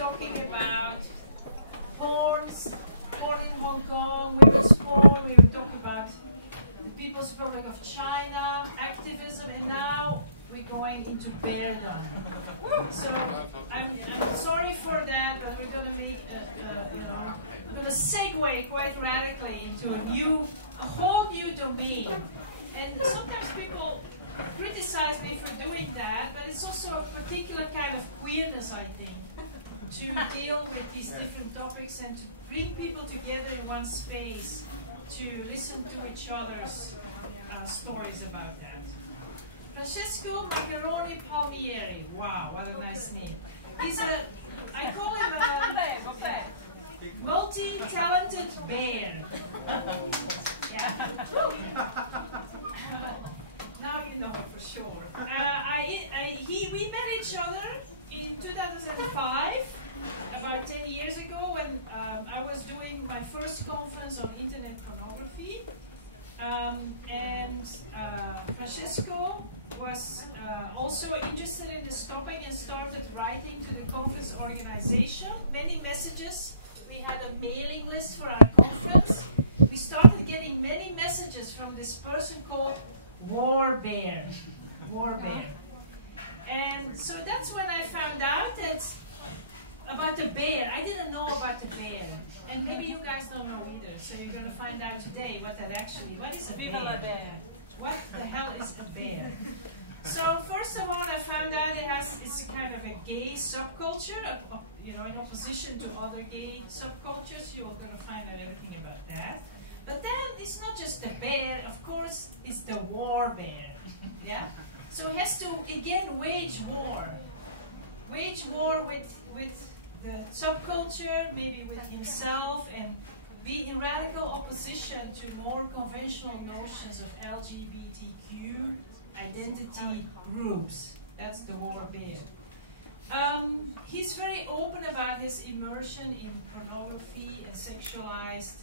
talking about porn in Hong Kong, women's porn. We were talking about the People's Republic of China, activism, and now we're going into beardom. So I'm sorry for that, but we're going to make we're going to segue quite radically into a whole new domain. And sometimes people criticize me for doing that, but it's also a particular kind of queerness, I think, to deal with these different topics and to bring people together in one space to listen to each other's stories about that. Francesco Palmieri. Wow, what a nice name. I call him a multi-talented bear. Yeah. Now you know for sure. We met each other in 2005, about 10 years ago, when I was doing my first conference on internet pornography. Francesco was also interested in this topic and started writing to the conference organization. Many messages. We had a mailing list for our conference. We started getting many messages from this person called WARBEAR. WARBEAR. And so that's when I found out about the bear. I didn't know about the bear. And maybe you guys don't know either. So you're going to find out today what is a bear? What the hell is a bear? So first of all, I found out it's a kind of a gay subculture, in opposition to other gay subcultures. You're going to find out everything about that. But then it's not just the bear, of course, it's the war bear. Yeah? So he has to again wage war. Wage war with the subculture, maybe with himself, and be in radical opposition to more conventional notions of LGBTQ identity groups. That's the war bear. He's very open about his immersion in pornography and sexualized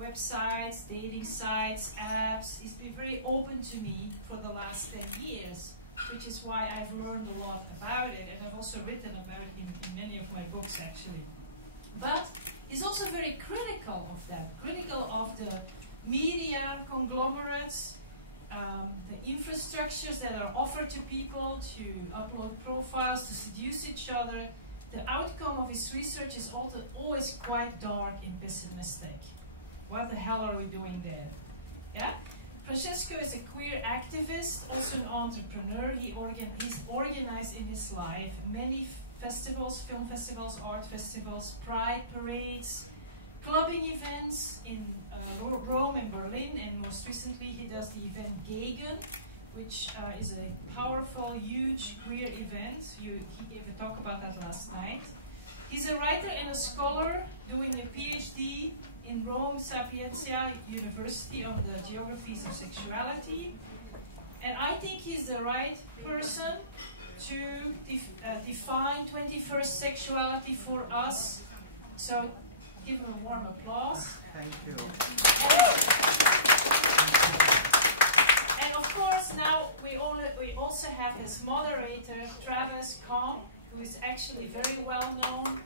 websites, dating sites, apps. He's been very open to me for the last 10 years, which is why I've learned a lot about it, and I've also written about it in many of my books, actually. But he's also very critical of that, critical of the media conglomerates, the infrastructures that are offered to people to upload profiles, to seduce each other. The outcome of his research is always quite dark and pessimistic. What the hell are we doing there? Yeah? Francesco is a queer activist, also an entrepreneur. He's organized in his life many festivals, film festivals, art festivals, pride parades, clubbing events in Rome and Berlin, and most recently he does the event Gegen, which is a powerful, huge queer event. He gave a talk about that last night. He's a writer and a scholar doing a PhD in Rome Sapienza University on the geographies of sexuality. And I think he's the right person to define 21st sexuality for us. So give him a warm applause. Thank you. And of course now we also have his moderator, Travis Kong, who is actually very well known.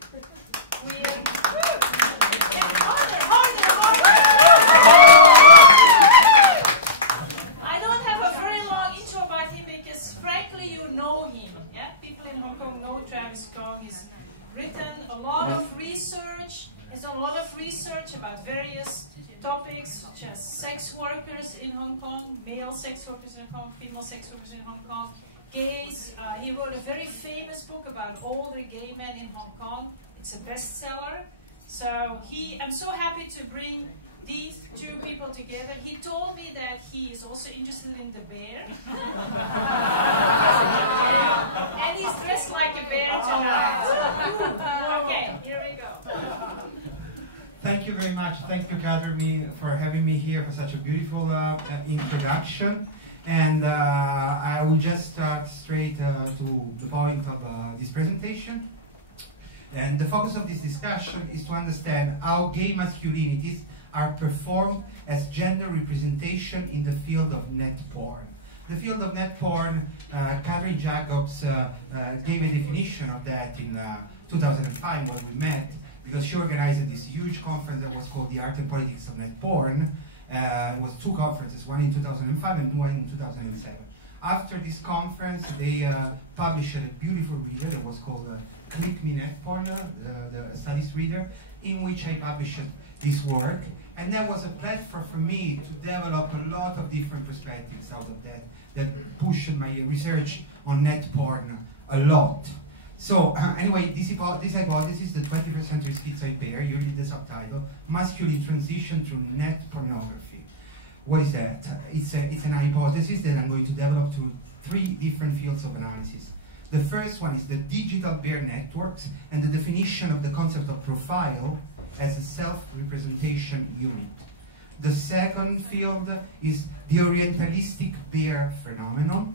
I don't have a very long intro about him because frankly you know him. Yeah? People in Hong Kong know Travis Kong. He's written a lot of research. He's done a lot of research about various topics such as sex workers in Hong Kong, male sex workers in Hong Kong, female sex workers in Hong Kong, gays. He wrote a very famous book about older gay men in Hong Kong. It's a bestseller. So I'm so happy to bring these two people together. He told me that he is also interested in the bear. And he's dressed like a bear tonight. Okay, here we go. Thank you very much. Thank you, Catherine, for having me here for such a beautiful introduction. And I will just start straight to the point of this presentation. And the focus of this discussion is to understand how gay masculinities are performed as gender representation in the field of net porn. The field of net porn, Catherine Jacobs gave a definition of that in 2005 when we met, because she organized this huge conference that was called The Art and Politics of Net Porn. It was two conferences, one in 2005 and one in 2007. After this conference, they published a beautiful reader that was called Click Me Net Porn, the studies reader, in which I published this work. And that was a platform for me to develop a lot of different perspectives out of that pushed my research on net porn a lot. So anyway, this hypothesis, the 21st century schizoid pair, you read the subtitle, masculine transition through net pornography. What is that? It's an hypothesis that I'm going to develop through three different fields of analysis. The first one is the digital bear networks and the definition of the concept of profile as a self-representation unit. The second field is the orientalistic bear phenomenon.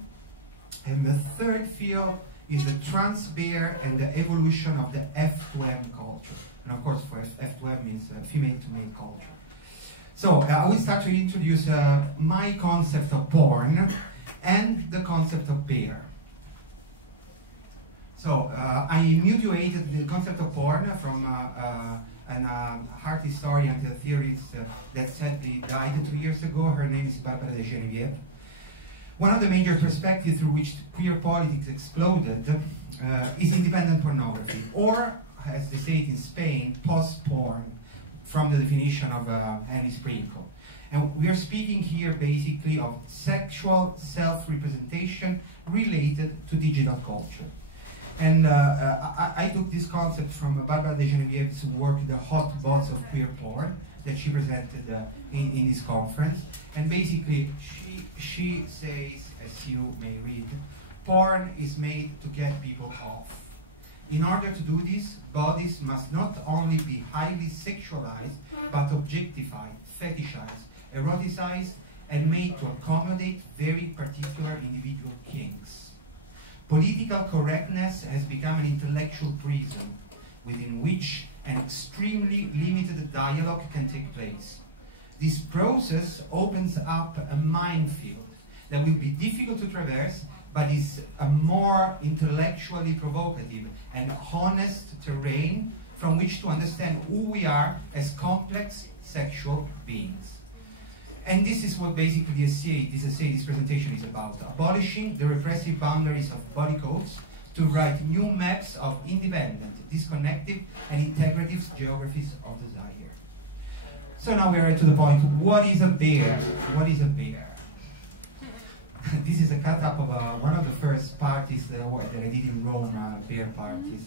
And the third field is the trans bear and the evolution of the F2M culture. And of course, for F2M means female to male culture. So I will start to introduce my concept of porn and the concept of bear. So I mutated the concept of porn from an art historian and theorist that sadly died 2 years ago. Her name is Barbara de Genevieve. One of the major perspectives through which queer politics exploded is independent pornography, or, as they say it in Spain, post-porn, from the definition of Henry Sprinkle. And we are speaking here basically of sexual self-representation related to digital culture. And I took this concept from Barbara de Genevieve's work, The Hot Bots of Queer Porn, that she presented in this conference. And basically, she says, as you may read, porn is made to get people off. In order to do this, bodies must not only be highly sexualized, but objectified, fetishized, eroticized, and made to accommodate very particular individual kinks. Political correctness has become an intellectual prison within which an extremely limited dialogue can take place. This process opens up a minefield that will be difficult to traverse, but is a more intellectually provocative and honest terrain from which to understand who we are as complex sexual beings. And this is what basically this presentation is about, abolishing the repressive boundaries of body codes to write new maps of independent, disconnected, and integrative geographies of desire. So now we are to the point, what is a bear? What is a bear? This is a cut-up of one of the first parties that I did in Rome, bear parties.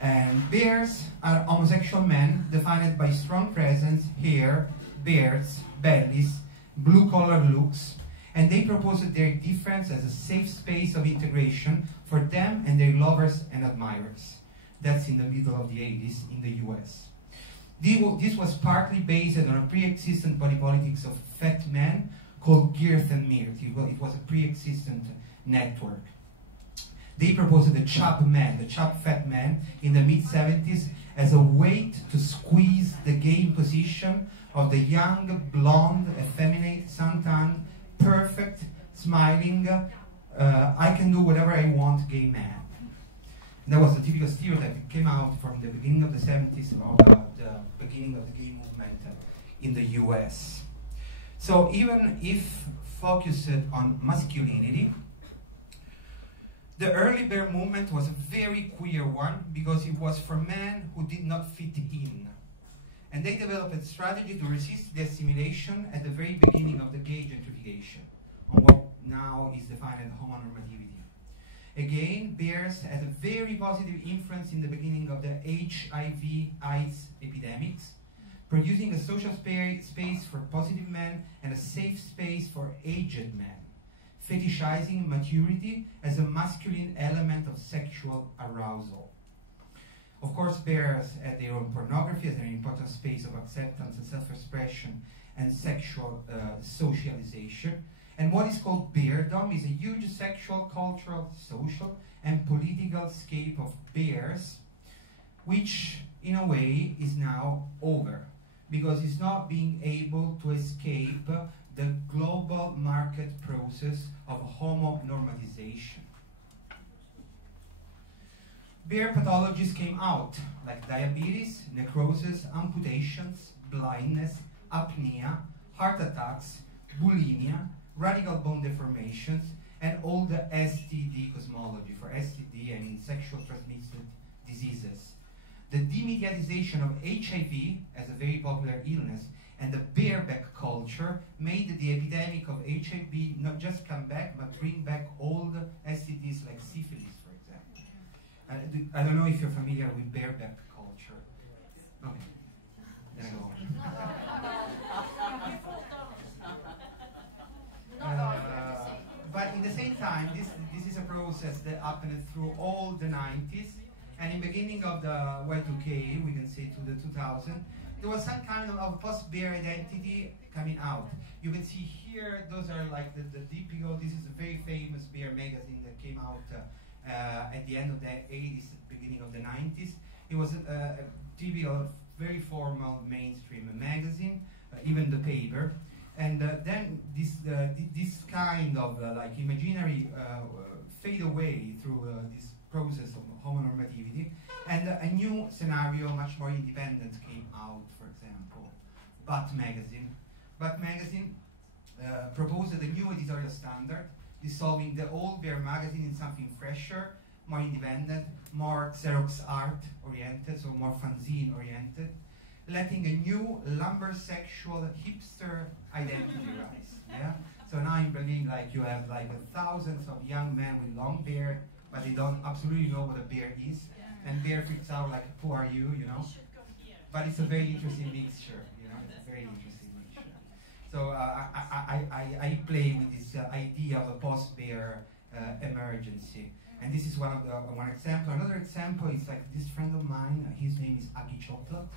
And bears are homosexual men defined by strong presence, hair, beards, bellies, blue-collar looks, and they proposed their difference as a safe space of integration for them and their lovers and admirers. That's in the middle of the 80s in the US. This was partly based on a pre-existent body politics of fat men called Girth and Mirth. It was a pre-existent network. They proposed the chub man, the chub fat man, in the mid-70s as a way to squeeze the game position of the young, blonde, effeminate, suntanned, perfect, smiling, I can do whatever I want gay man. And that was the typical stereotype that came out from the beginning of the 70s, of the beginning of the gay movement in the US. So even if focused on masculinity, the early bear movement was a very queer one because it was for men who did not fit in. And they developed a strategy to resist the assimilation at the very beginning of the gay gentrification, on what now is defined as homonormativity. Again, bears had a very positive influence in the beginning of the HIV/AIDS epidemics, producing a social space for positive men and a safe space for aged men, fetishizing maturity as a masculine element of sexual arousal. Of course, bears had their own pornography as an important space of acceptance and self-expression and sexual socialization. And what is called beardom is a huge sexual, cultural, social, and political scape of bears, which, in a way, is now over, because it's not being able to escape the global market process process of homonormatization. Bear pathologies came out, like diabetes, necrosis, amputations, blindness, apnea, heart attacks, bulimia, radical bone deformations, and all the STD cosmology. For STD, I mean sexual transmitted diseases. The demediatization of HIV as a very popular illness and the bareback culture made the epidemic of HIV not just come back, but bring back old STDs like syphilis, for example. I don't know if you're familiar with bareback culture. Okay. Then I go on. But in the same time, this is a process that happened through all the 90s, and in the beginning of the Y2K, we can say to the 2000, there was some kind of post-bear identity coming out. You can see here, those are like the typical, this is a very famous bear magazine that came out at the end of the 80s, beginning of the 90s. It was a typical, very formal mainstream magazine, even the paper. And then this kind of like imaginary fade away through this process of homonormativity, and a new scenario, much more independent, came out. For example, Butt magazine. Butt magazine proposed a new editorial standard, dissolving the old Bear magazine in something fresher, more independent, more Xerox art oriented, so more fanzine oriented, letting a new lumbersexual hipster identity rise. Yeah. So now in Berlin, like you have like thousands of young men with long beard, but they don't absolutely know what a bear is, and bear freaks out like, "Who are you?" You know. But it's a very interesting mixture. You know, it's a very interesting mixture. So I play with this idea of a post-bear emergency, and this is one example. Another example is like this friend of mine. His name is Aki Chocolate.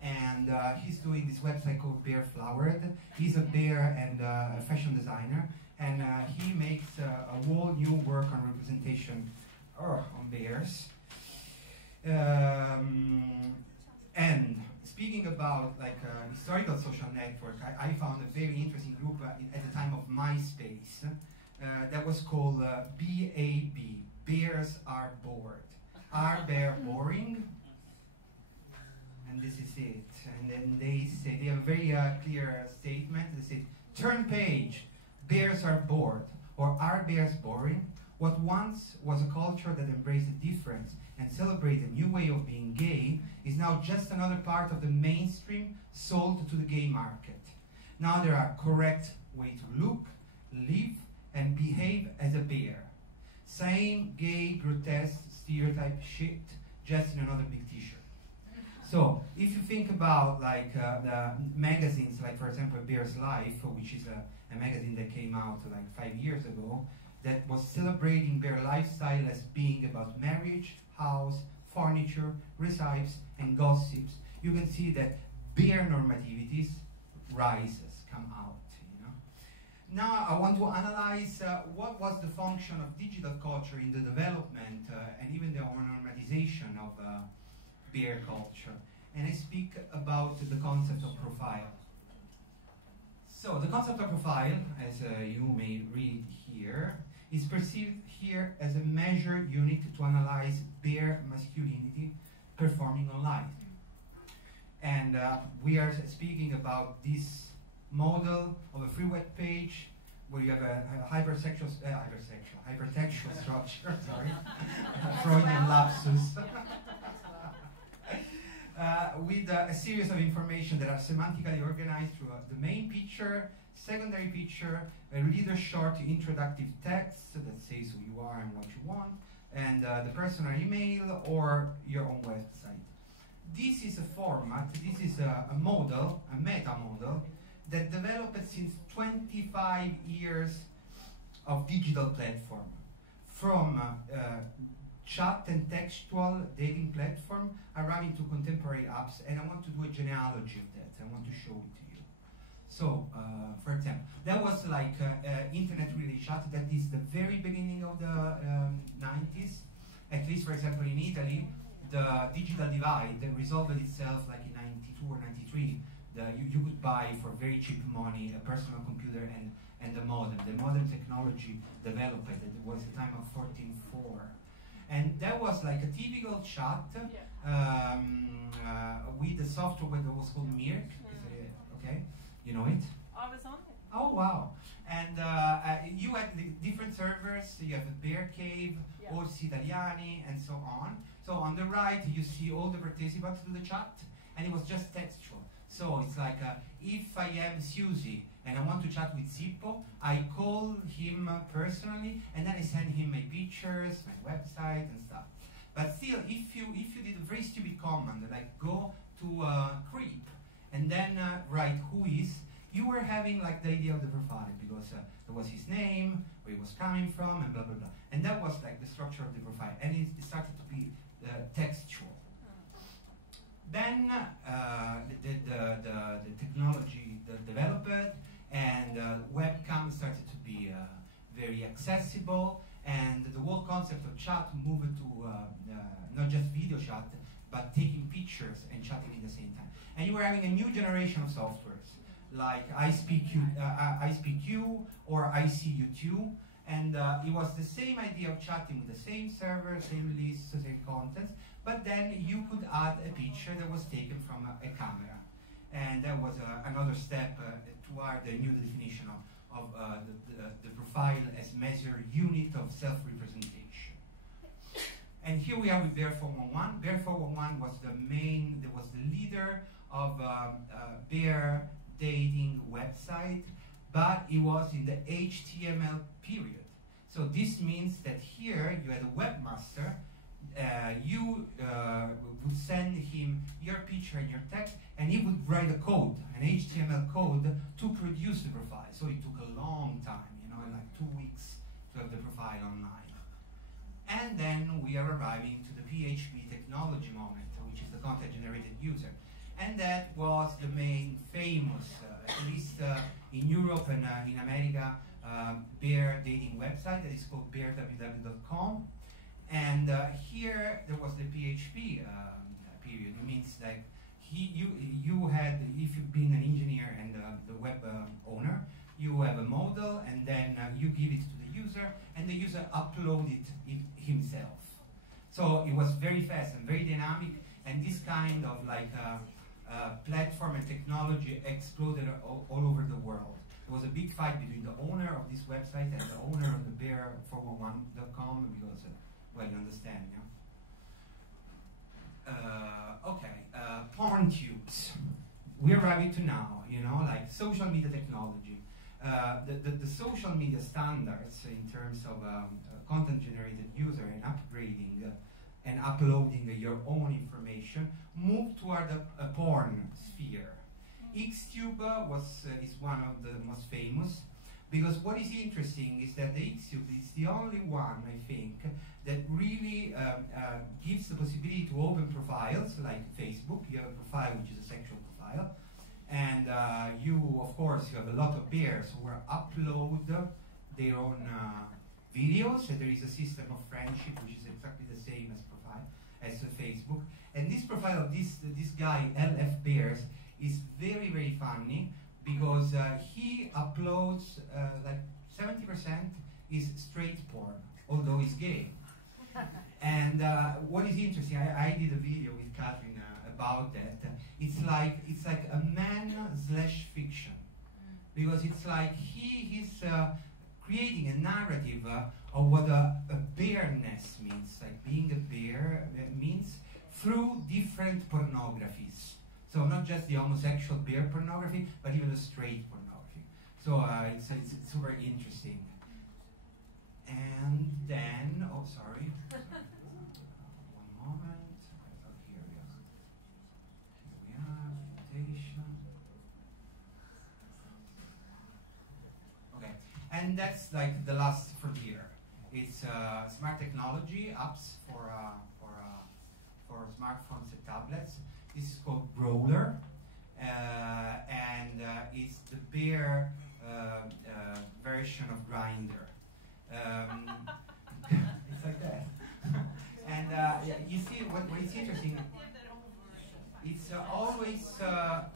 And he's doing this website called Bear Flowered. He's a bear and a fashion designer, and he makes a whole new work on representation on bears. And speaking about like historical social network, I found a very interesting group at the time of MySpace that was called BAB, Bears Are Bored. Are bear boring? And this is it. And then they say, they have a very clear statement. They say, turn page, bears are bored. Or are bears boring? What once was a culture that embraced the difference and celebrated a new way of being gay is now just another part of the mainstream sold to the gay market. Now there are correct way to look, live, and behave as a bear. Same gay, grotesque, stereotype shit, just in another big t-shirt. So, if you think about like the magazines, like for example Bear's Life, which is a magazine that came out like 5 years ago, that was celebrating bear lifestyle as being about marriage, house, furniture, recipes, and gossips, you can see that bear normativities rises, come out. You know. Now I want to analyze what was the function of digital culture in the development and even the normatization of bear culture, and I speak about the concept of profile. So the concept of profile, as you may read here, is perceived here as a measure unit to analyze bear masculinity performing online. And we are speaking about this model of a free web page where you have a hypertextual structure, sorry, Freudian lapsus. With a series of information that are semantically organized through the main picture, secondary picture, a reader short introductive text that says who you are and what you want, and the personal email or your own website. This is a format, this is a model, a meta model, that developed since 25 years of digital platform, from chat and textual dating platform arriving to contemporary apps, and I want to do a genealogy of that. I want to show it to you. So, for example, that was like internet relay chat. That is the very beginning of the 90s. At least, for example, in Italy, the digital divide resolved itself like in 92 or 93. You could buy for very cheap money a personal computer and the modem. The modem technology developed, it was the time of 14.4. And that was like a typical chat with the software that was called Mirk. Okay, you know it? I was on it. Oh wow! And you had the different servers. You have the Bear Cave, Orsi Italiani, and so on. So on the right, you see all the participants to the chat, and it was just textual. So it's like, if I am Susie and I want to chat with Zippo, I call him personally, and then I send him my pictures, my website, and stuff. But still, if you did a very stupid command, like go to creep, and then write who is, you were having like the idea of the profile, because there was his name, where he was coming from, and blah blah blah. And that was like the structure of the profile, and it started to be textual. Then the technology developed, and webcam started to be very accessible, and the whole concept of chat moved to not just video chat, but taking pictures and chatting at the same time. And you were having a new generation of softwares, like iSpeakU or ICU2, and it was the same idea of chatting with the same server, same lists, same contents, but then you could add a picture that was taken from a camera. And that was another step toward the new definition of the profile as measured unit of self-representation. And here we are with Bear 411. Bear 411 was the leader of Bear dating website, but it was in the HTML period. So this means that here you had a webmaster, you would send him your picture and your text, and he would write a code, an HTML code, to produce the profile. So it took a long time, like 2 weeks to have the profile online. And then we are arriving to the PHP technology moment, which is the content-generated user. And that was the main famous, at least in Europe and in America, Bear dating website that is called bearwww.com. And here there was the PHP period. It means like you had, if you've been an engineer and the web owner, you have a model, and then you give it to the user, and the user uploaded it himself. So it was very fast and very dynamic, and this kind of like platform and technology exploded all over the world. There was a big fight between the owner of this website and the owner of the bear411.com because, well, you understand, yeah? Okay, porn tubes. We're arriving to now, like social media technology. The social media standards in terms of content-generated user and upgrading and uploading your own information moved toward a porn sphere. Xtube is one of the most famous, because what is interesting is that the Xtube is the only one, I think, that really gives the possibility to open profiles, like Facebook. You have a profile which is a sexual profile, and you, of course, you have a lot of bears who upload their own videos, and there is a system of friendship which is exactly the same as Facebook. And this profile of this guy, LF Bears, is very, very funny, because he uploads like 70% is straight porn, although he's gay. And what is interesting, I did a video with Catherine about that. It's like a man/fiction, because it's like he is creating a narrative of what a bearness means, like being a bear means, through different pornographies. So not just the homosexual bear pornography, but even the straight pornography. So it's super interesting. And then, oh sorry, one moment. Oh, here we are. Here we are. Invitation. Okay, and that's like the last frontier. It's smart technology apps for smartphones and tablets. This is called Brawler, and it's the bear version of Grindr. It's like that. And you see what is interesting. It's always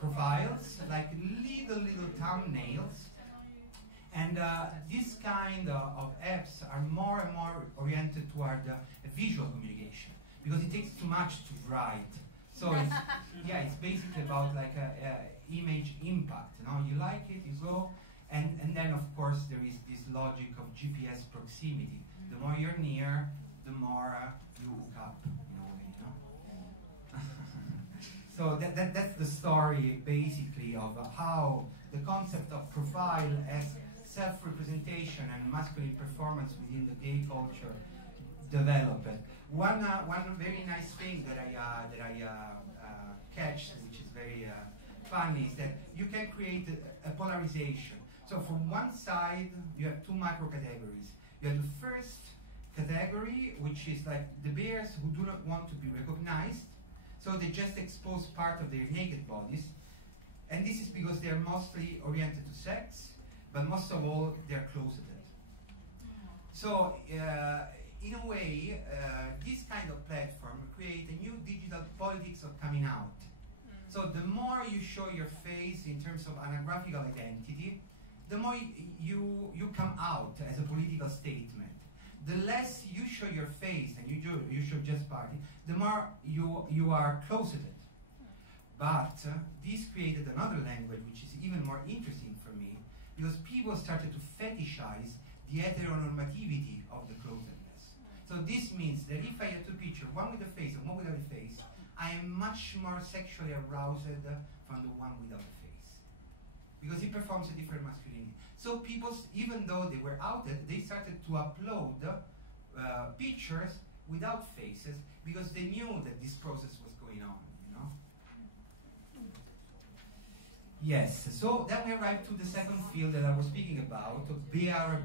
profiles, like little thumbnails, And this kind of apps are more and more oriented toward visual communication, because it takes too much to write. So it's, yeah, it's basically about like a image impact. You know, you like it, you go, and then of course there is this logic of GPS proximity. The more you're near, the more you hook up, in a way, you know. So that's the story basically of how the concept of profile as self-representation and masculine performance within the gay culture developed. One very nice thing that I catch, which is very funny, is that you can create a polarization. So from one side, you have two macro categories. You have the first category, which is like the bears who do not want to be recognized, so they just expose part of their naked bodies, and this is because they're mostly oriented to sex, but most of all, they're closeted. So, in a way, this kind of platform create a new digital politics of coming out. So the more you show your face in terms of anographical identity, the more you come out as a political statement. The less you show your face and you show just body, the more you are closeted. But this created another language which is even more interesting for me, because people started to fetishize the heteronormativity of the closedness. So this means that if I have two pictures, one with a face and one without a face, I am much more sexually aroused from the one without a face, because it performs a different masculinity. So people, even though they were outed, they started to upload pictures without faces, because they knew that this process was going on, you know? Yes, so then we arrived to the second field that I was speaking about, WARBEAR.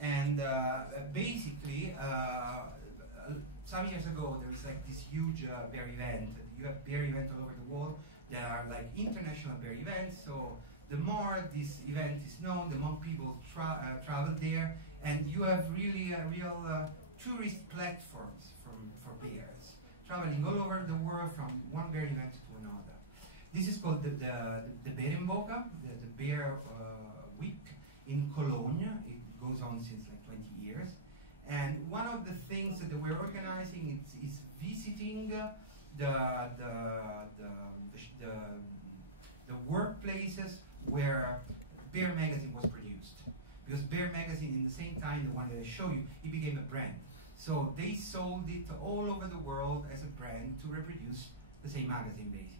And basically, some years ago, there was like this huge bear event. You have bear events all over the world. There are like international bear events, so the more this event is known, the more people travel there, and you have really real tourist platforms for bears, traveling all over the world from one bear event to another. This is called the Berenboga, the Bear Week in Cologne. It goes on since like 20 years. And one of the things that we're organizing is visiting the workplaces where Bear magazine was produced. Because Bear magazine, in the same time, the one that I show you, it became a brand. So they sold it all over the world as a brand to reproduce the same magazine, basically.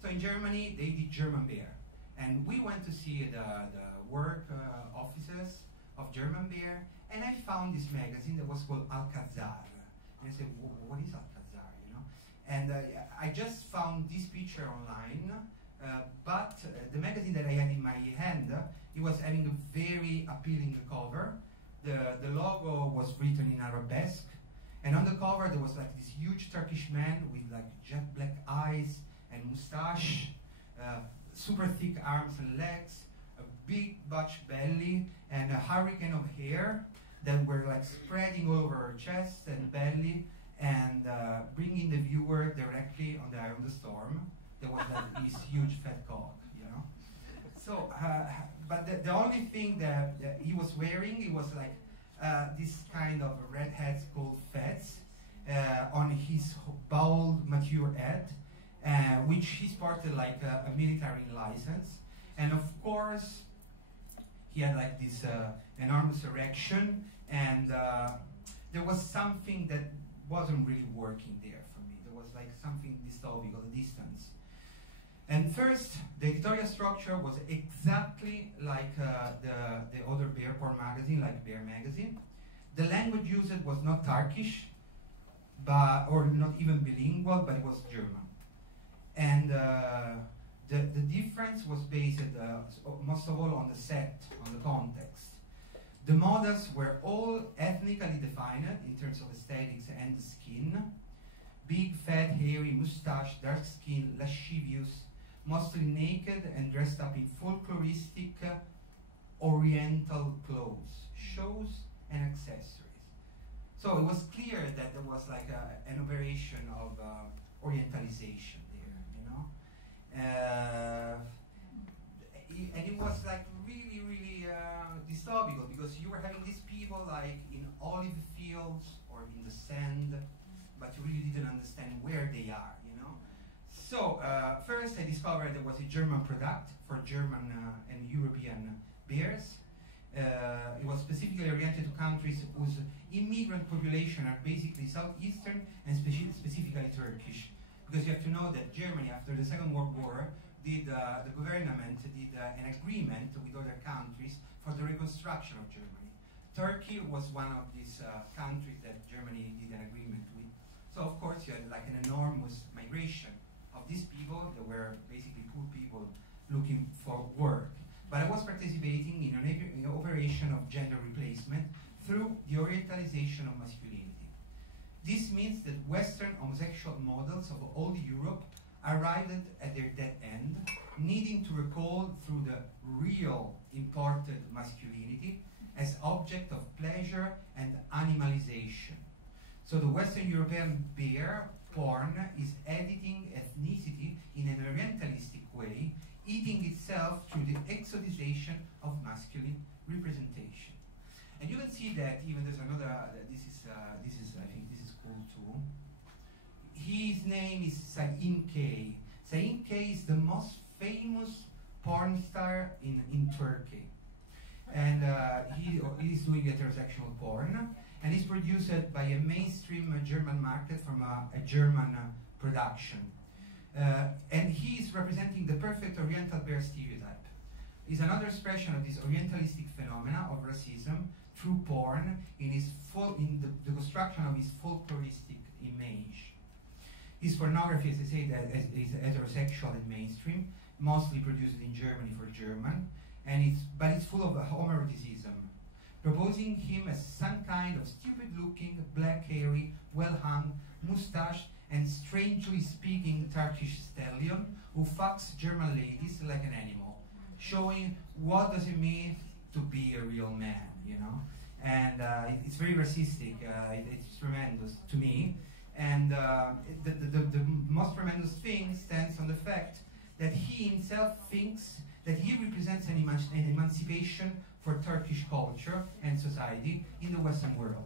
So in Germany, they did German Bear. And we went to see the work offices of German Bear, and I found this magazine that was called Alcazar. And I said, what is Alcazar, you know? And I just found this picture online, but the magazine that I had in my hand, it was having a very appealing cover. The logo was written in Arabesque, and on the cover there was like this huge Turkish man with like jet black eyes and mustache, super thick arms and legs, a big butch belly, and a hurricane of hair that were like spreading all over her chest and belly, and bringing the viewer directly on the Eye of the Storm. There was like this huge fat cock, you know. So, but the only thing that he was wearing, it was like this kind of red hats called fets on his bald, mature head, which he sported like a military license. And of course, he had like this enormous erection, and there was something that wasn't really working there for me. There was like something dystopical, the distance. And first, the editorial structure was exactly like the other bear porn magazine, like Bear magazine. The language used was not Turkish, or not even bilingual, but it was German. And the difference was based most of all on the set, on the context. The models were all ethnically defined in terms of aesthetics and the skin. Big, fat, hairy, mustache, dark skin, lascivious, mostly naked and dressed up in folkloristic oriental clothes, shows and accessories. So it was clear that there was like an operation of orientalization there, you know. it was like really, really dystopical, because you were having these people like in olive fields or in the sand, but you really didn't understand where they are, you know. So first I discovered there was a German product for German and European bears. It was specifically oriented to countries whose immigrant population are basically southeastern and specifically Turkish. Because you have to know that Germany, after the Second World War, the government did an agreement with other countries for the reconstruction of Germany. Turkey was one of these countries that Germany did an agreement with. So of course you had like an enormous migration of these people that were basically poor people looking for work. But I was participating in an operation of gender replacement through the orientalization of masculinity. This means that Western homosexual models of old Europe arrived at their dead end, needing to recall through the real imported masculinity as object of pleasure and animalization. So the Western European bear porn is editing ethnicity in an orientalistic way, eating itself through the exotization of masculine representation. And you can see that even there's another, this is I think this is cool too. His name is Sayın K. Sayın K is the most famous porn star in Turkey. And he is doing heterosexual porn, and is produced by a mainstream German market from a German production. And he is representing the perfect Oriental bear stereotype. Is another expression of this Orientalistic phenomena of racism through porn in the construction of his folkloristic image. His pornography, as I say, is heterosexual and mainstream, mostly produced in Germany for German, but it's full of homoeroticism, proposing him as some kind of stupid-looking, black, hairy, well-hung, mustached, and strangely speaking Turkish stallion who fucks German ladies like an animal, showing what does it mean to be a real man, you know? And it's very racistic, it's tremendous to me. And the most tremendous thing stands on the fact that he himself thinks that he represents an emancipation for Turkish culture and society in the Western world.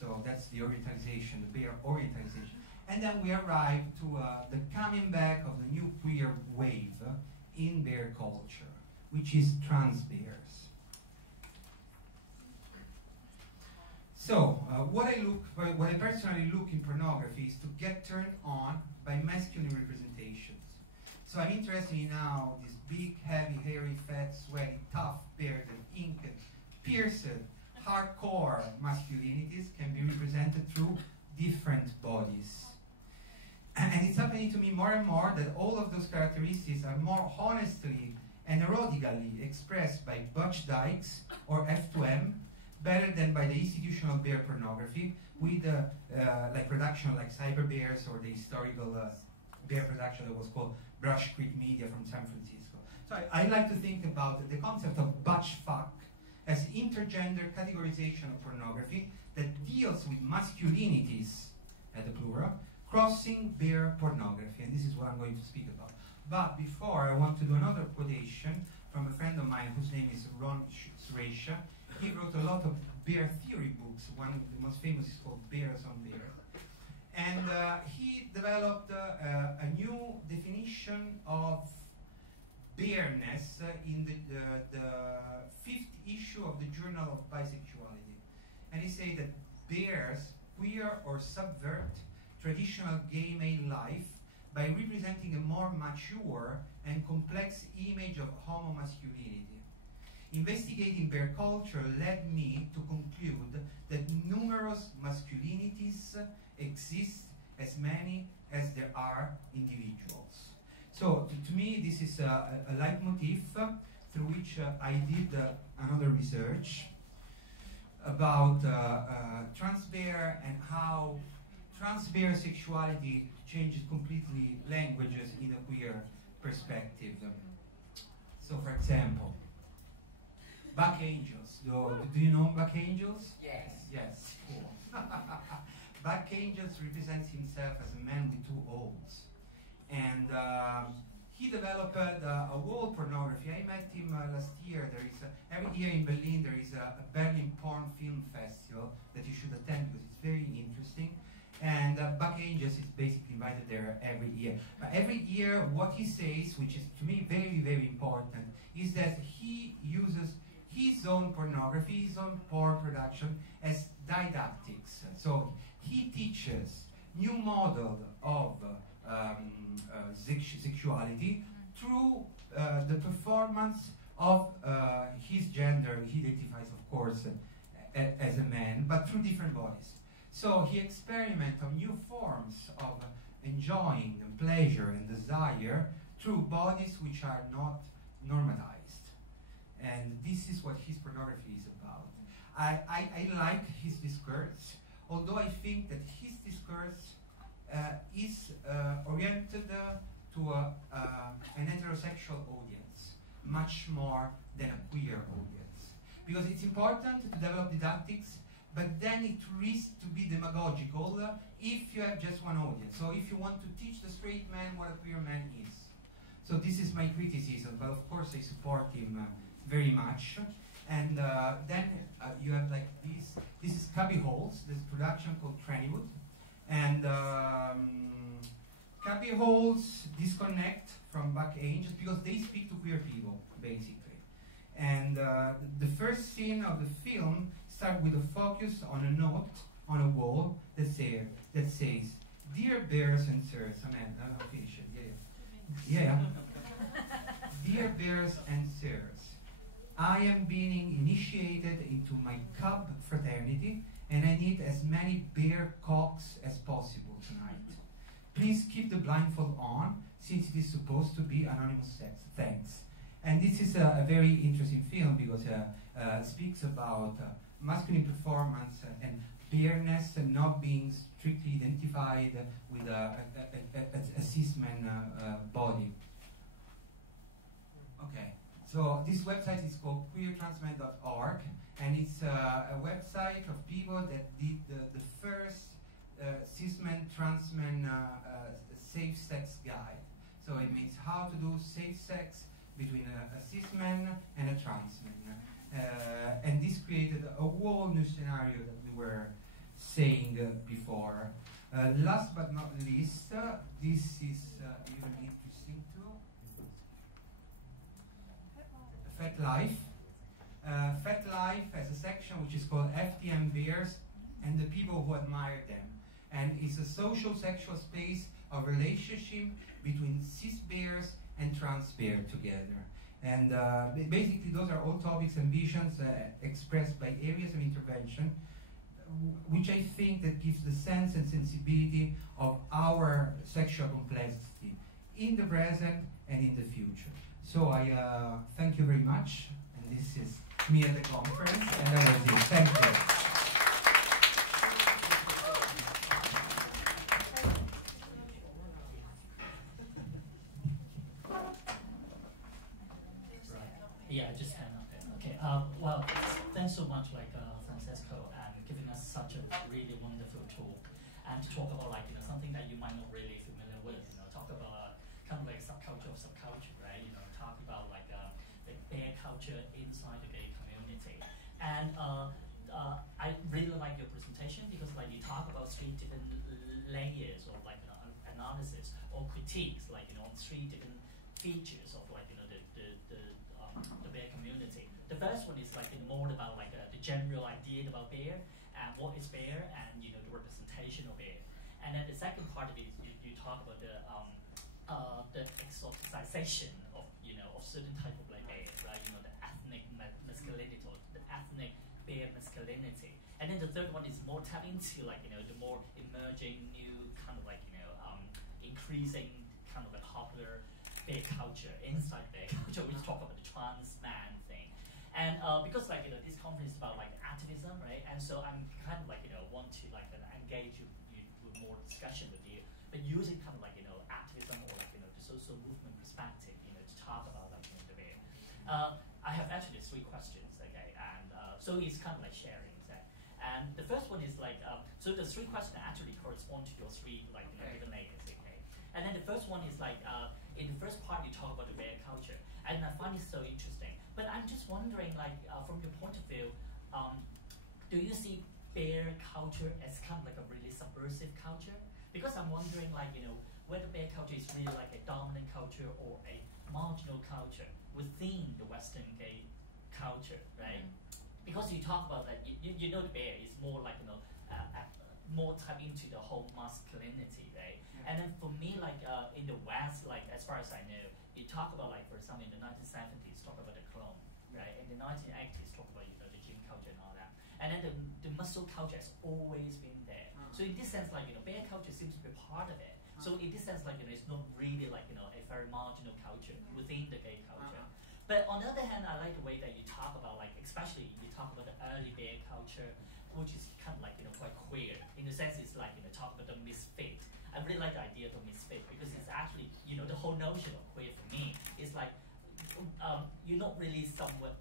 So that's the orientalization, the bear orientalization. And then we arrive to the coming back of the new queer wave in bear culture, which is trans bears. So, what I personally look in pornography is to get turned on by masculine representations. So I'm interested in how these big, heavy, hairy, fat, sweaty, tough, bearded, inked, pierced, hardcore masculinities can be represented through different bodies. And it's happening to me more and more that all of those characteristics are more honestly and erotically expressed by butch dykes or F2M better than by the institutional bear pornography with like production like Cyber Bears or the historical bear production that was called Brush Creek Media from San Francisco. So I like to think about the concept of butch fuck as intergender categorization of pornography that deals with masculinities, at the plural, crossing bear pornography, and this is what I'm going to speak about. But before, I want to do another quotation from a friend of mine whose name is Ron Suresha. He wrote a lot of bear theory books. One of the most famous is called Bears on Bears. And he developed a new definition of bareness in the 5th issue of the Journal of Bisexuality. And he said that bears queer or subvert traditional gay male life by representing a more mature and complex image of homo-masculinity. Investigating bear culture led me to conclude that numerous masculinities exist, as many as there are individuals. So to me this is a leitmotif through which I did another research about trans bear and how trans bear sexuality changes completely languages in a queer perspective. So for example, Buck Angels. Do you know Buck Angels? Yes. Yes, cool. Buck Angels represents himself as a man with 2 O's. And he developed a wall pornography. I met him last year. There is every year in Berlin there is a Berlin Porn Film Festival that you should attend because it's very interesting. And Buck Angels is basically invited there every year. But every year, what he says, which is to me very, very important, is that he uses his own pornography, his own porn production as didactics. So he teaches new model of sexuality through the performance of his gender. He identifies, of course, as a man, but through different bodies. So he experiments on new forms of enjoying and pleasure and desire through bodies which are not normatized. And this is what his pornography is about. I like his discourse, although I think that his discourse is oriented to an heterosexual audience, much more than a queer audience. Because it's important to develop didactics, but then it risks to be demagogical if you have just one audience. So if you want to teach the straight man what a queer man is. So this is my criticism, but of course I support him very much. And then you have like this. This is Cubby Holes, this production called Trennywood. And Cubby Holes disconnect from Buck Angels because they speak to queer people, basically. And the first scene of the film starts with a focus on a note on a wall that says, "Dear bears and sirs," I'll finish it. Yeah. "Dear bears and sirs, I am being initiated into my cub fraternity, and I need as many bear cocks as possible tonight. Please keep the blindfold on, since it is supposed to be anonymous sex. Thanks." And this is a very interesting film because it speaks about masculine performance and bareness and not being strictly identified with a cis-man body. Okay, so this website is called queertransmen.org, and it's a website of people that did the first cis-man, trans-man safe sex guide. So it means how to do safe sex between a cis-man and a trans-man. And this created a whole new scenario that we were saying before. Last but not least, this is even interesting too. Fat Life. Fat Life has a section which is called FTM Bears and the people who admire them. And it's a social sexual space of relationship between cis bears and trans bear together. And basically those are all topics and visions expressed by areas of intervention, which I think that gives the sense and sensibility of our sexual complexity in the present and in the future. So I thank you very much, and this is me at the conference, and that was it. Thank you. Yeah, just stand up there. Okay. Well, thanks so much, Francesco, and giving us such a really wonderful talk, and to talk about something that you might not really familiar with. Talk about kind of like subculture of subculture, right? Talk about the bear culture inside the gay community. And I really like your presentation because you talk about 3 different layers of analysis or critiques, on 3 different features of the bear community. The first one is more about the general idea about bear and what is bear and the representation of bear. And then the second part of it is you talk about the exoticization of of certain type of bear, right? The ethnic masculinity, or the ethnic bear masculinity. And then the third one is more tapping into the more emerging new kind of increasing kind of popular bear culture inside bear culture. We talk about the trans man thing, and because this conference is about activism, right? And so I'm kind of want to engage you with more discussion with you, but using kind of activism or the social movement perspective, to talk about the bear. I have actually 3 questions, okay, and so it's kind of sharing, okay? And the first one is so the 3 questions actually correspond to your 3 different layers, okay? And then the first one is in the first part you talk about the bear culture, and I find it so interesting. But I'm just wondering, like, from your point of view, do you see bear culture as kind of like a really subversive culture? Because I'm wondering, like, you know, whether bear culture is really like a dominant culture or a marginal culture within the Western gay culture, right? Because you talk about that, you know, the bear is more like, you know, more type into the whole masculinity, right? And then for me, like in the West, like as far as I know, you talk about, like, for example, in the 1970s, talk about the clone, right? In the 1980s, talk about, you know, the gym culture and all that. And then the muscle culture has always been there. So in this sense, like, you know, bear culture seems to be part of it. So in this sense, like, you know, it's not really like, you know, a very marginal culture within the gay culture. But on the other hand, I like the way that you talk about, like, especially you talk about the early bear culture, which is kind of like, you know, quite queer. In the sense, it's like, you know, talk about the misfit. I really like the idea of the misfit because it's actually, you know, the whole notion of queer for me is like, you're not really somewhat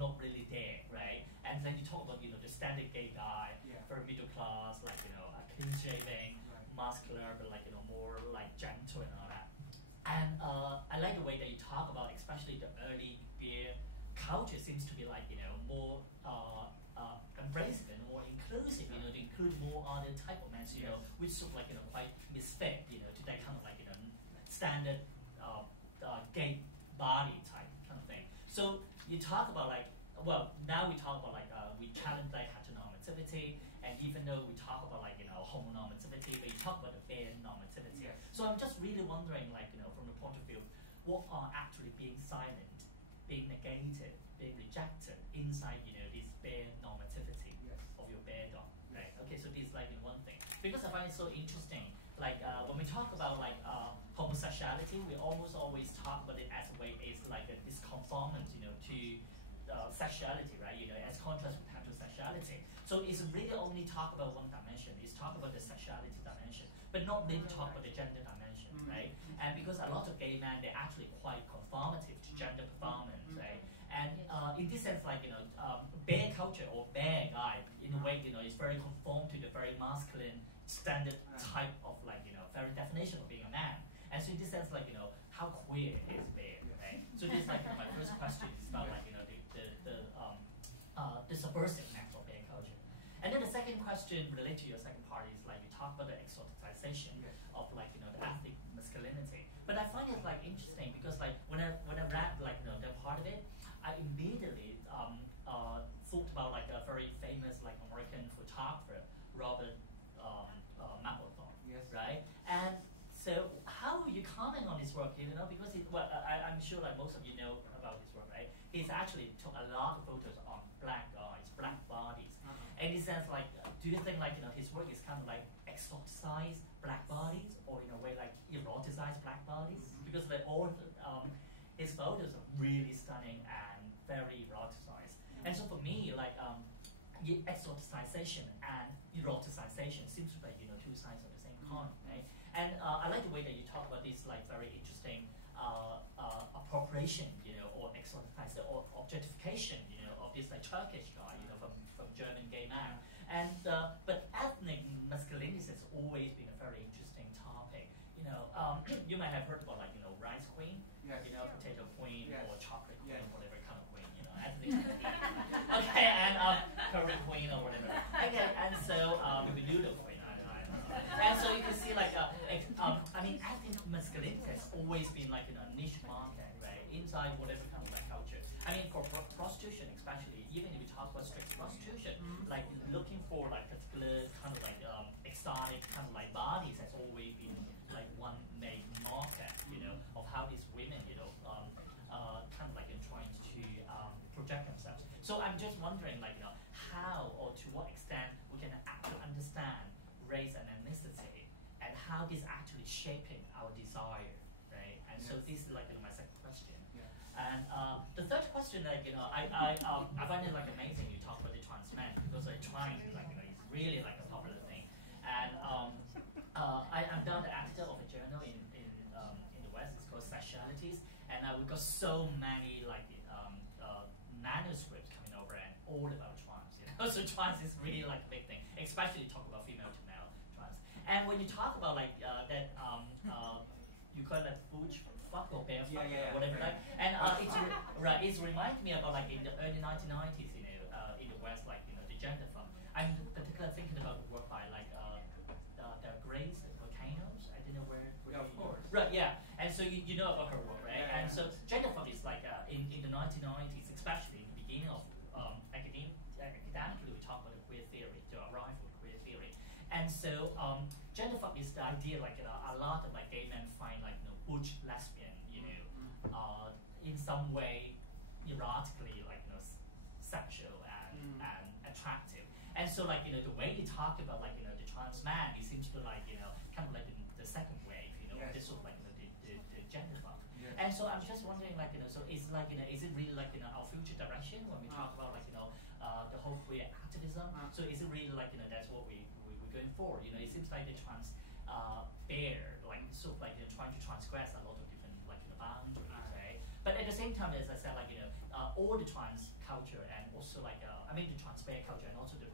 not really there, right? And then you talk about, you know, the standard gay guy, very middle class, like, you know, clean shaving, muscular, but like, you know, more like gentle and all that. And I like the way that you talk about, especially the early beer culture seems to be like, you know, more embracing and more inclusive, you know, to include more other type of men, you know, which sort of like, you know, quite misfit, you know, to that kind of like, you know, standard gay body type kind of thing. So you talk about like, well, now we talk about like, we challenge like heteronormativity, and even though we talk about like, you know, homonormativity, but you talk about the bare normativity. So I'm just really wondering, like, you know, from the point of view, what are actually being silent, being negated, being rejected inside, you know, this bare normativity of your bare dom, right? Okay, so this is like one thing. Because I find it so interesting, like when we talk about like homosexuality, we almost always talk about it as a way, it's like this conformance, you know, to sexuality, right? You know, as contrast with heterosexuality. So it's really only talk about one dimension. It's talk about the sexuality dimension, but not really talk about the gender dimension, right? And because a lot of gay men, they're actually quite conformative to gender performance, right? And in this sense, like, you know, bear culture or bear guy, in a way, you know, is very conformed to the very masculine standard type of, like, you know, very definition of being a man. And so in this sense, like, you know, how queer is bear, right? So this is like, you know, my first question is about, like, you know, the subversiveness of bear culture. And then the second question related to your second part is like you talk about the exoticization of, like, you know, the ethnic masculinity. But I find it like interesting because like when I read, like, you know, that part of it, I immediately thought about like a very famous like American photographer, Robert Macarone, right? And so how will you comment on his work, you know, because I'm sure like most of you know about his work, right? He's actually took a lot of photos on black guys, black bodies. And in a sense, like, do you think, like, you know, his work is kind of like exoticized black bodies, or in a way like eroticized black bodies? Because like all his photos are really stunning and very eroticized. And so for me, like, exoticization and eroticization seems to be, you know, two sides of the same coin, right? And I like the way that you talk about this, like, very interesting appropriation, you know, or exoticization or objectification, you know, of this like Turkish guy, you know, from German gay man. And but ethnic masculinity has always been a very interesting topic. You know, you might have heard about, like, you know, rice queen, you know, potato queen, or chocolate queen, whatever kind of queen, you know, ethnic okay, and curry queen or whatever. Okay, and so maybe noodle queen. And so you can see, like, I mean, ethnic masculinity has always been like, you know, a niche market, right? Inside whatever kind of like culture. I mean, for prostitution, especially, even if we talk about strict prostitution, like looking for like particular kind of like exotic kind of like bodies has always been like one main market, you know, of how these women, you know, kind of like trying to project themselves. So I'm just wondering, like, you know, how or to what extent we can actually understand race and ethnicity, and how this actually shaping our desire, right? And so this is like, you know, my second question. And the third question, like, you know, I find it like amazing you talk about the trans men, because like trans, like, you know, it's really like a popular thing. And I'm now the editor of a journal in the West. It's called Sexualities, and we got so many like manuscripts coming over and all about trans. You know, so trans is really like a big thing, especially talk about female to male trans. And when you talk about like that, you call it fuck or bear fuck or whatever, right. like. And it's reminds me about like in the early 1990s, you know, in the West, like, you know, the gender fund. I'm particularly thinking about the work by like the Grace Volcanoes. I don't know where. Yeah, of course. Right, yeah. And so you know about her work, right? Yeah, and so gender fund is like in the 1990s, especially in the beginning of academically, we talk about the queer theory, the arrival of queer theory. And so gender fuck is the idea like a lot of like gay men find like, you know, butch lesbian, you know, in some way erotically, like, you know, sexual and attractive. And so like, you know, the way they talk about like, you know, the trans man, it seems to like, you know, kind of like the second wave, you know, this sort of like, you know, the gender fuck. Yes. And so I'm just wondering, like, you know, so is like, you know, is it really like, you know, our future direction when we talk about like, you know, the whole queer activism? So is it really like, you know, that's what we're going for? You know, it seems like the trans bear, like, sort of like, you know, trying to transgress a lot of different like, you know, boundaries, right? But at the same time, as I said, like, you know, all the trans culture and also like, I mean, the trans bear culture and also the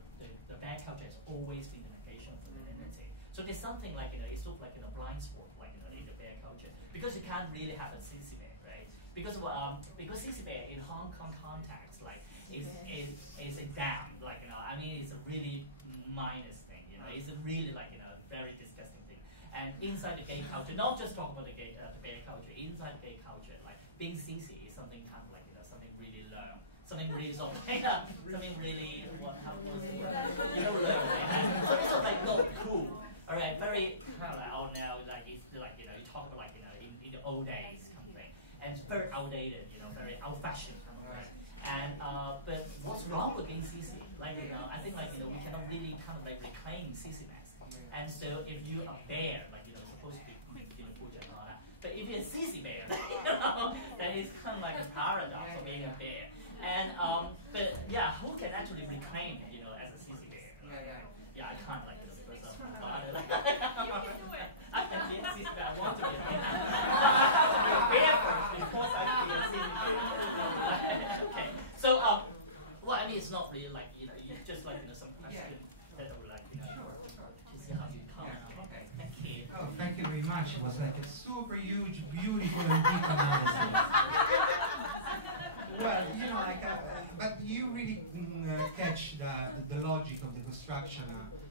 bear culture has always been the negation of femininity. So there's something like, you know, it's sort of like, you know, blind spot, like, you know, in the bear culture, because you can't really have a CC bear, right? Because CC bear in Hong Kong context, like, is a damn, like, you know, I mean, it's a really minus thing, you know, it's a really like, you know, very disgusting thing. And inside the gay culture, not just talk about the bear culture, inside the gay culture, like, being CC is something kind of like, you know, something really low. Something really sort of, something really, how was it? You know, right? Something sort of like not cool. All right, very kind of like, oh no, like it's like, you know, you talk about like, you know, in the old days kind of thing, and it's very outdated, you know, very old-fashioned kind of thing. And but what's wrong with being CC? Like, you know, I think like, you know, we cannot really kind of like reclaim CC-ness. And so if you are bear, like, you know, supposed to be, you know, Puja and all that, but if you're a CC bear, you know, that is kind of like a paradox of being a bear. And but yeah, who can actually reclaim, you know, as a CC bear? Yeah, I can't like, you know, because of You can do it. I can be a CC bear. I want to be a bear. I have to be a bear first before I can be a CC bear. Okay. So well, I mean, it's not really like, you know, you just like, you know, some question that I would like, you know, to see how you comment on. Okay. Thank you. Oh, thank you very much. It was like a super huge, beautiful, and deep analysis. Well, you know, like, but you really catch the logic of the construction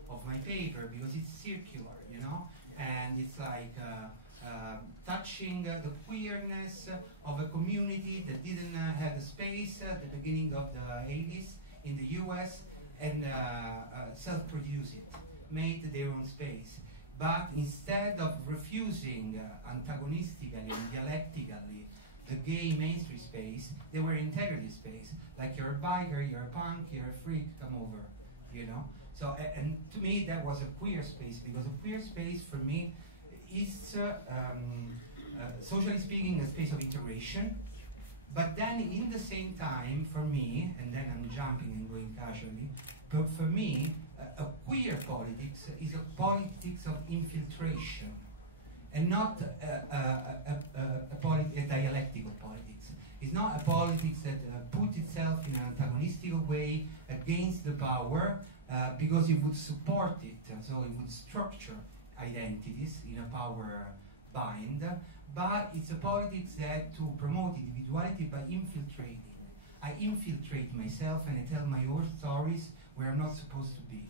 of my paper, because it's circular, you know, and it's like touching the queerness of a community that didn't have a space at the beginning of the 80s in the US, and self-produced it, made their own space. But instead of refusing antagonistically and dialectically the gay mainstream space, they were integrity space. Like, you're a biker, you're a punk, you're a freak, come over, you know? So, and to me, that was a queer space, because a queer space for me is, socially speaking, a space of integration. But then, in the same time, for me, and then I'm jumping and going casually, but for me, a queer politics is a politics of infiltration, and not a dialectical politics. It's not a politics that puts itself in an antagonistic way against the power, because it would support it, so it would structure identities in a power bind, but it's a politics that to promote individuality by infiltrating. I infiltrate myself and I tell my own stories where I'm not supposed to be.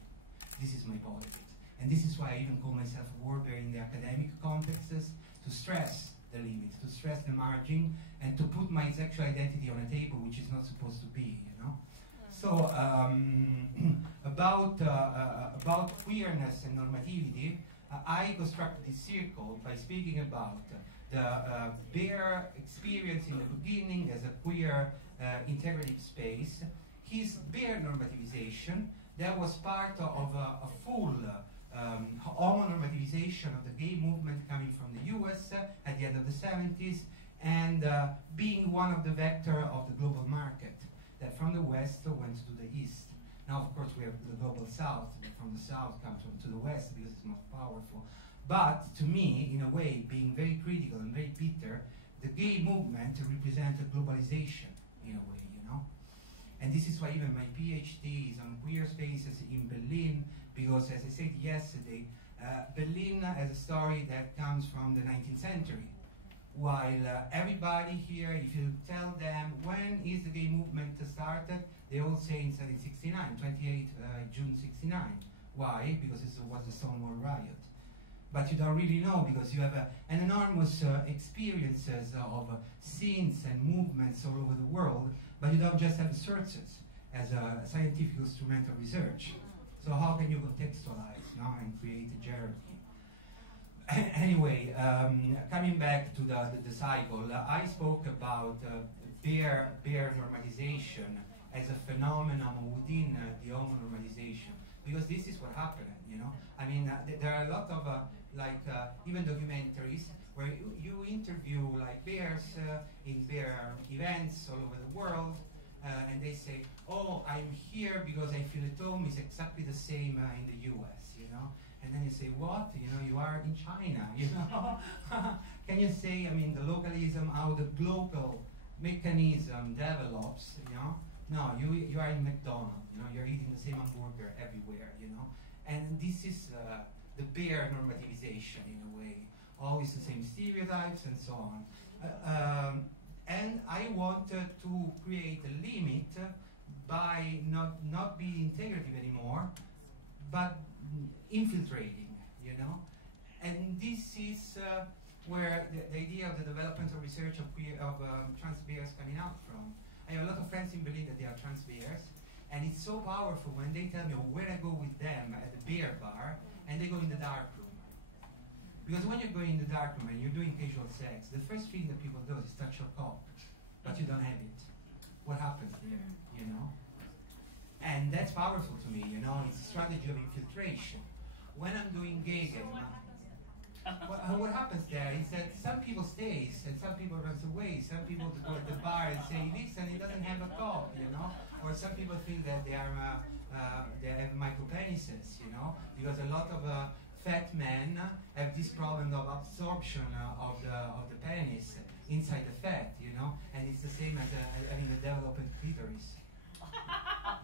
This is my politics. And this is why I even call myself a WARBEAR in the academic contexts, to stress the limits, to stress the margin, and to put my sexual identity on a table which is not supposed to be, you know? So, about queerness and normativity, I constructed this circle by speaking about the bear experience in the beginning as a queer integrative space, his bear normativization, that was part of a full homonormativization of the gay movement coming from the US at the end of the 70s, and being one of the vector of the global market that from the West went to the East. Now, of course, we have the global South, that from the South comes to the West because it's more powerful. But to me, in a way, being very critical and very bitter, the gay movement represented globalization in a way, you know? And this is why even my PhD is on queer spaces in Berlin, because as I said yesterday, Berlin has a story that comes from the 19th century. while everybody here, if you tell them when is the gay movement started, they all say in 1969, 28 June 69. Why? Because it was the Stonewall riot. But you don't really know because you have an enormous experiences of scenes and movements all over the world, but you don't just have sources as a scientific instrument of research. So how can you contextualize and create a hierarchy? Anyway, coming back to the cycle, I spoke about bear normalization as a phenomenon within the homo normalization, because this is what happened, you know. I mean, there are a lot of even documentaries where you interview like bears in bear events all over the world, and they say, "Oh, I'm here because I feel at home." It's exactly the same in the U.S., you know. And then you say, "What? You know, you are in China, you know." Can you say, I mean, the localism, how the global mechanism develops, you know? No, you are in McDonald's, you know, you're eating the same hamburger everywhere, you know. And this is the bear normativization in a way. Always the same stereotypes and so on. And I wanted to create a limit by not being integrative anymore, but infiltrating, you know. And this is where the idea of the development of research of trans bears coming out from. I have a lot of friends in Berlin that they are trans bears, and it's so powerful when they tell me where I go with them at the beer bar, and they go in the dark room. Because when you go in the dark room and you're doing casual sex, the first thing that people do is touch your cock, but you don't have it. What happens there, you know? And that's powerful to me, you know, it's a strategy of infiltration. When I'm doing Gegen, what happens there is that some people stays and some people runs away. Some people go at the bar and say, "Listen, he doesn't have a cock," you know? Or some people think that they have micro penises, you know? Because a lot of fat men have this problem of absorption of the penis inside the fat, you know? And it's the same as having a developed clitoris.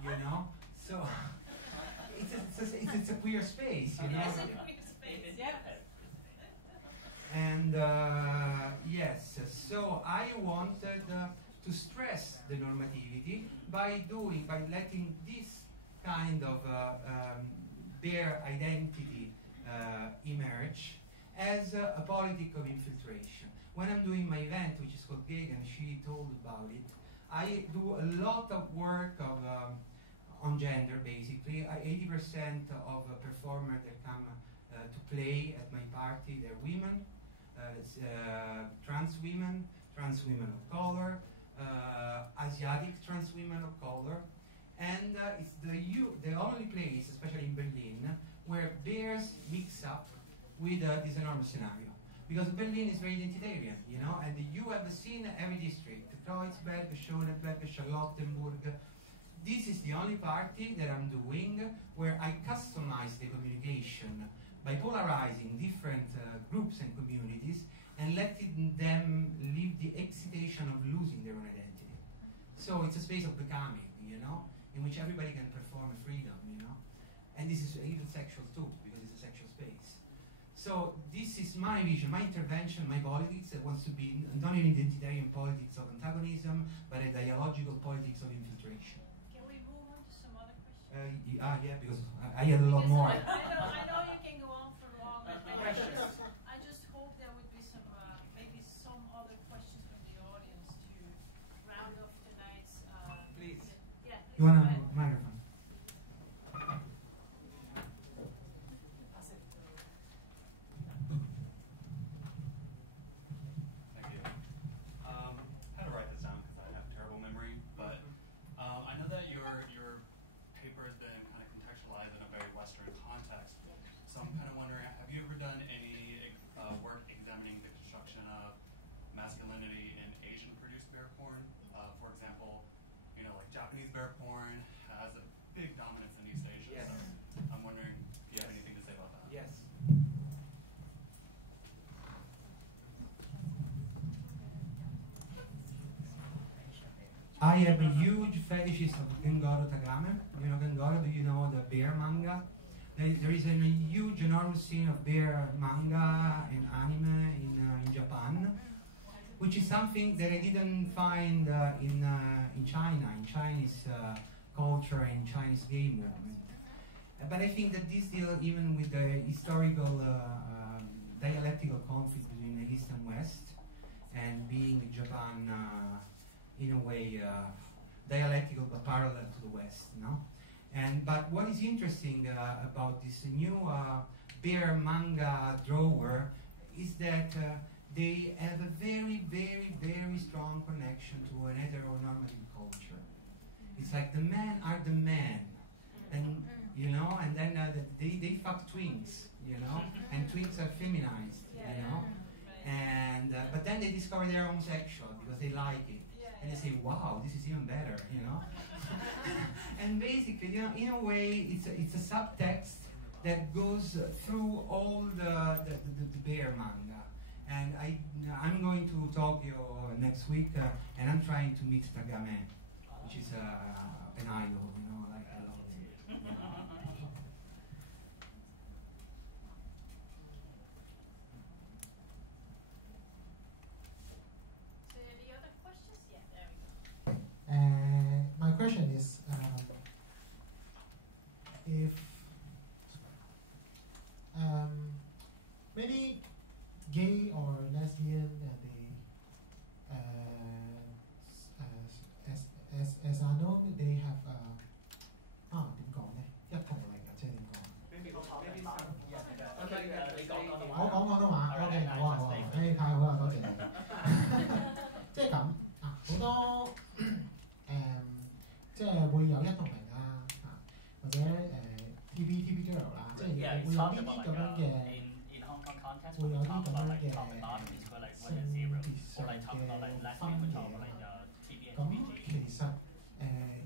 You know, so it's a queer space, you know. It's a queer space, yeah. And yes, so I wanted to stress the normativity by letting this kind of bare identity emerge as a politic of infiltration. When I'm doing my event, which is called Gig, and she told about it, I do a lot of work on gender, basically. 80% of performers that come to play at my party, they're women, trans women of color, Asiatic trans women of color, and it's the only place, especially in Berlin, where bears mix up with this enormous scenario. Because Berlin is very identitarian, you know, and you have seen every district, Kreuzberg, Schöneberg, Charlottenburg. This is the only party that I'm doing where I customize the communication by polarizing different groups and communities and letting them live the excitation of losing their own identity. So it's a space of becoming, you know, in which everybody can perform freedom, you know. And this is even sexual too, because it's a sexual space. So this is my vision, my intervention, my politics that wants to be not an identitarian politics of antagonism, but a dialogical politics of infiltration. Can we move on to some other questions? Yeah, because I had a lot more. I know you can go on for long. I just hope there would be some, maybe some other questions from the audience to round off tonight's. Please. Yeah. You want a microphone? I had to write this down because I have terrible memory, but I know that your paper has been kind of contextualized in a very Western context. So I'm kind of wondering, have you ever done any work examining the construction of masculinity in Asian-produced bear porn? For example, you know, like Japanese bear porn has a big dominance in East Asia. Yes. So I'm wondering if you have anything to say about that. Yes. I am a huge fetishist of Gengoro Tagame. You know Gengoro, do you know the bear manga? There is a huge, enormous scene of bear manga and anime in Japan. which is something that I didn't find in China, in Chinese culture and Chinese gay movement. But I think that this deals even with the historical dialectical conflict between the East and West, and being Japan in a way dialectical but parallel to the West, no? But what is interesting about this new bear manga drawer is that they have a very, very, very strong connection to an heteronormative culture. It's like the men are the men, and you know, and then they fuck twins, you know, and twins are feminized, you know, and but then they discover they're homosexual because they like it, and they say, wow, this is even better, you know. And basically, you know, in a way, it's a subtext that goes through all the bear manga. And I'm going to Tokyo next week, and I'm trying to meet Tagame, which is an idol, you know, like I love him. Yeah. So any other questions? Yeah, there we go. My question is, if many gay or lesbian as I know, they have 點講呢？一同嚟㗎，即係點講？我講廣東話 ，OK， 好啊好啊，太好啦，多謝你。即係咁啊，好多即係會有一同名啦，或者TB girl 啦，即係會有呢啲咁樣嘅。會有啲咁樣嘅性別上嘅分野。咁其實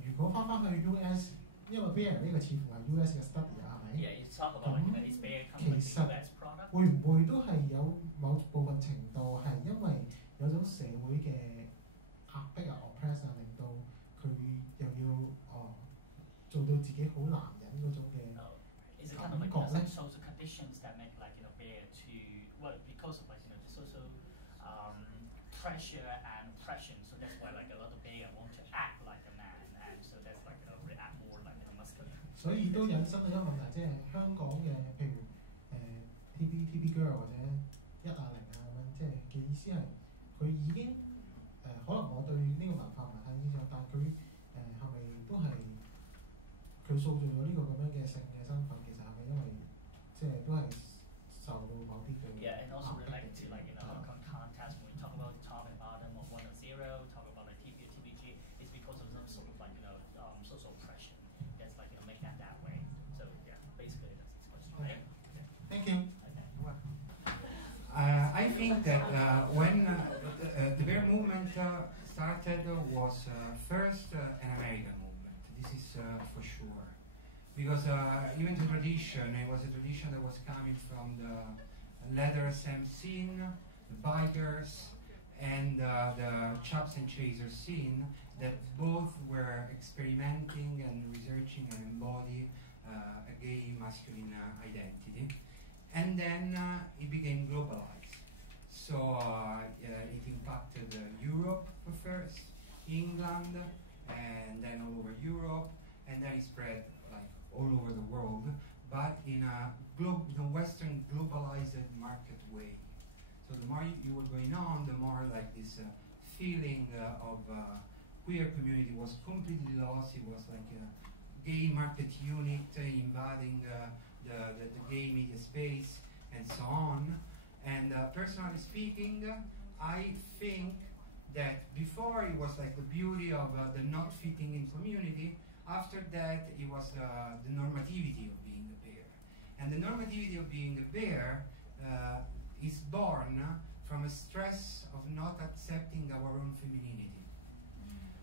如果翻去 US， 因為 bear 呢個似乎係 US 嘅 study 啊，係咪？咁其實會唔會都係有某部分程度係因為有種社會嘅壓迫啊 oppress 啊，令到佢又要做到自己好男人嗰種嘅感覺咧？ Well, because of like, you know, the social pressure and oppression, so that's why like a lot of bear want to act like a man, and so that's like react more like masculine. 所以都引申到一個問題，即係香港嘅譬如TB girl 或者1啊0啊咁樣，即係嘅意思係佢已經可能我對呢個文化唔係太清楚，但係佢係咪都係佢塑造咗呢個咁樣嘅性嘅身份，其實係咪因為即係都係？ Yeah, and also related to like Hong Kong context, when we talk about top and bottom of 1 and 0, talk about like TB or TBG, it's because of some sort of like social oppression that's like make that way. So yeah, basically that's this question. Okay. Thank you. I think that when the bear movement started was first an American movement. This is for sure. Because even the tradition, it was a tradition that was coming from the leather SM scene, the bikers, and the chops and chasers scene that both were experimenting and researching and embody a gay masculine identity. And then it became globalized. So it impacted Europe first, England, and then all over Europe, and then it spread like all over the world, but in a Western globalized market way. So the more you were going on, the more like this feeling of queer community was completely lost. It was like a gay market unit invading the gay media space and so on. And personally speaking, I think that before it was like the beauty of the not fitting in community. After that, it was the normativity of being a bear. And the normativity of being a bear is born from a stress of not accepting our own femininity.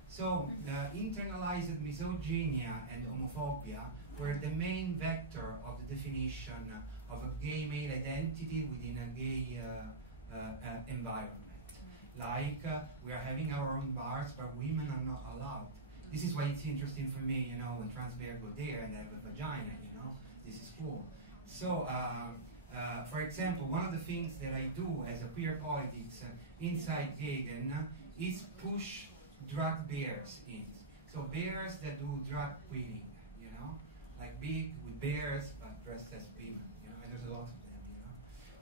So internalized misogyny and homophobia were the main vector of the definition of a gay male identity within a gay environment. Like we are having our own bars, but women are not allowed. This is why it's interesting for me, you know, when trans bear go there and have a vagina, you know, this is cool. So For example, one of the things that I do as a queer politics inside Gegen is push drug bears in. So bears that do drag queening, you know, like big with bears but dressed as women, you know, and there's a lot of them, you know.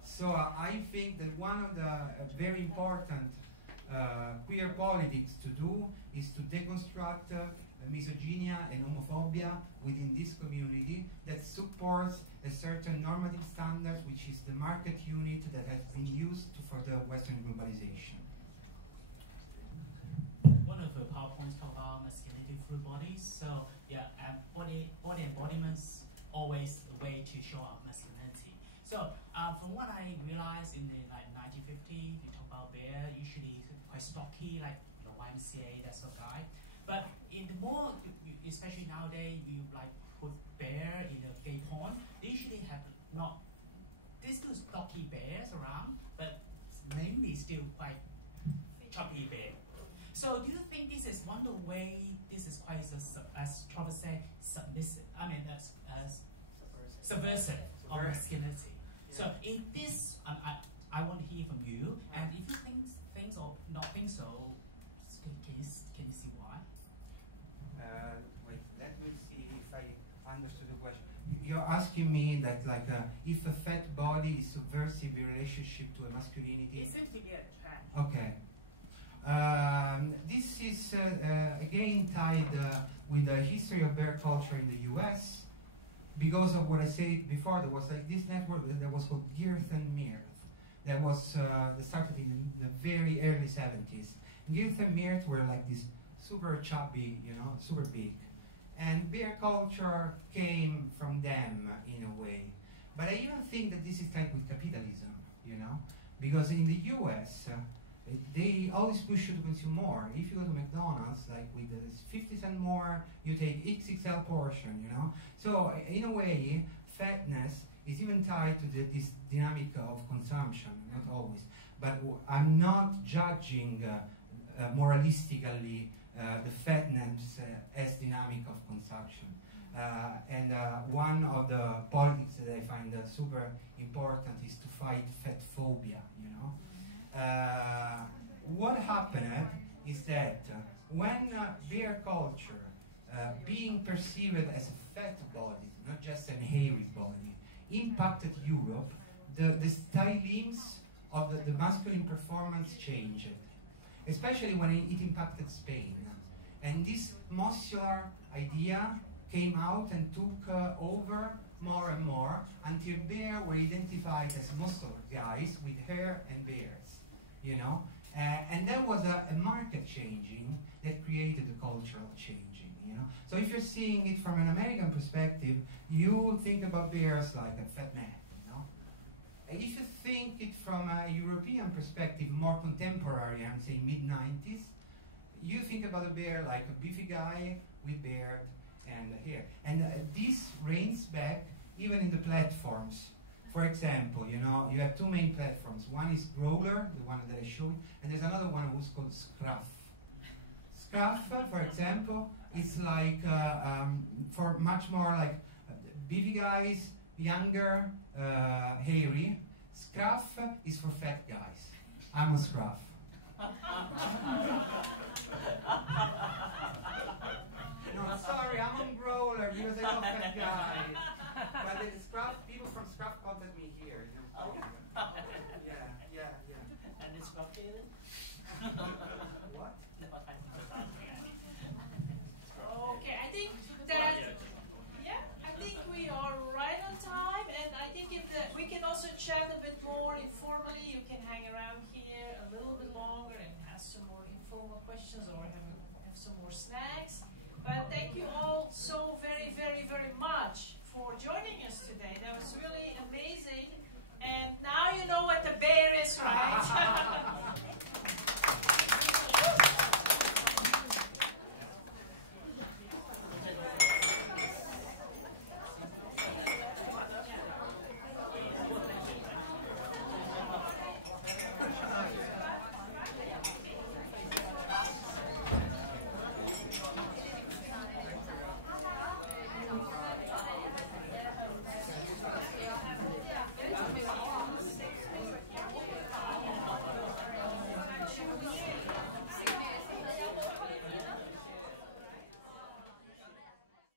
So I think that one of the very important queer politics to do is to deconstruct misogynia and homophobia within this community that supports a certain normative standard, which is the market unit that has been used for the Western globalization. One of the PowerPoints talk about masculinity through bodies. So yeah, and body embodiments always the way to show up masculinity. So from what I realized in the 1950s, you talk about bear, usually quite stocky, like the YMCA, that sort of guy. But in the more, especially nowadays, you like put bear in a gay porn. They usually have not, there's still stocky bears around, but mainly still quite chubby bear. So do you think this is one of the way, this is quite, as Prof said, submissive, I mean, subversive of masculinity. Yeah. So in this, I want to hear from you, and if you think things or not think so, can you see why? Wait, let me see if I understood the question. You're asking me that, like, if a fat body is subversive in relationship to a masculinity? It seems to be a trend. Okay. This is again tied with the history of bear culture in the US, because of what I said before. There was like this network that was called Girth and Mirth, that was that started in the very early 70s. Girth and Mirth were like this super chubby, you know, super big, and bear culture came from them in a way. But I even think that this is like with capitalism, you know, because in the US. They always push you to consume more. If you go to McDonald's, like with the 50 cents more, you take XXL portion, you know? So in a way, fatness is even tied to this dynamic of consumption, not always. But I'm not judging moralistically the fatness as dynamic of consumption. And one of the politics that I find super important is to fight fat phobia, you know? What happened is that when bear culture being perceived as a fat body, not just an hairy body, impacted Europe, the stylings of the masculine performance changed, especially when it impacted Spain. And this muscular idea came out and took over more and more until bear were identified as muscular guys with hair and beards, you know? And that was a market changing that created the cultural changing, you know? So if you're seeing it from an American perspective, you think about bears like a fat man, you know? If you think it from a European perspective, more contemporary, I'm saying mid-90s, you think about a bear like a beefy guy with beard and hair. And this reigns back even in the platforms. For example, you know, you have two main platforms. One is Growler, the one that I showed, and there's another one who's called Scruff. Scruff, for example, is like for much more like beefy guys, younger, hairy. Scruff is for fat guys. I'm a Scruff. No, sorry, I'm on Growler because I love fat guys. But the Scruff, people from Scruff contact me here. You know? Oh. Yeah. And it's Scruff feeling?